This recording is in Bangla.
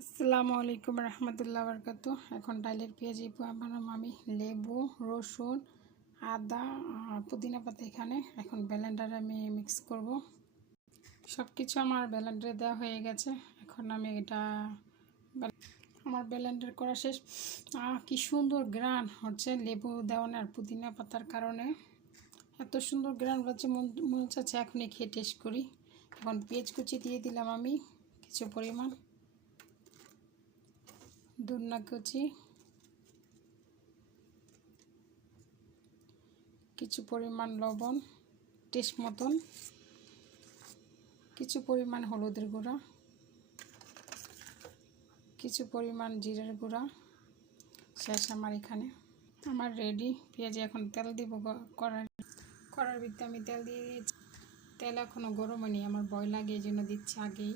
আসসালামু আলাইকুম রহমতুল্লাহ বরকাত। এখন ডাইলের পেঁয়াজি বানাবো আমি। লেবু, রসুন, আদা, পুদিনা পাতা এখানে। এখন ব্লেন্ডারে আমি মিক্স করব। সব কিছু আমার ব্লেন্ডারে দেওয়া হয়ে গেছে। এখন আমি এটা আমার ব্লেন্ডার করা শেষ। কি সুন্দর গ্রান হচ্ছে লেবু দেওয়ার আর পুদিনা পাতার কারণে। এত সুন্দর গ্রান হচ্ছে, মনে হচ্ছে এখনই খেয়ে টেস্ট করি। এখন পেঁয়াজ কুচি দিয়ে দিলাম আমি কিছু পরিমাণ, ধনিয়া কুচি, কিছু পরিমাণ লবণ টেস্ট মতন, কিছু পরিমাণ হলুদের গুঁড়া, কিছু পরিমাণ জিরার গুঁড়া। শেষ আমার এখানে। আমার রেডি পেঁয়াজি। এখন তেল দিব কড়ার ভিতরে আমি তেল দিয়ে দিয়েছি। তেল এখনও গরম হয়নি, আমার ভয় লাগে এই জন্য দিচ্ছি আগেই।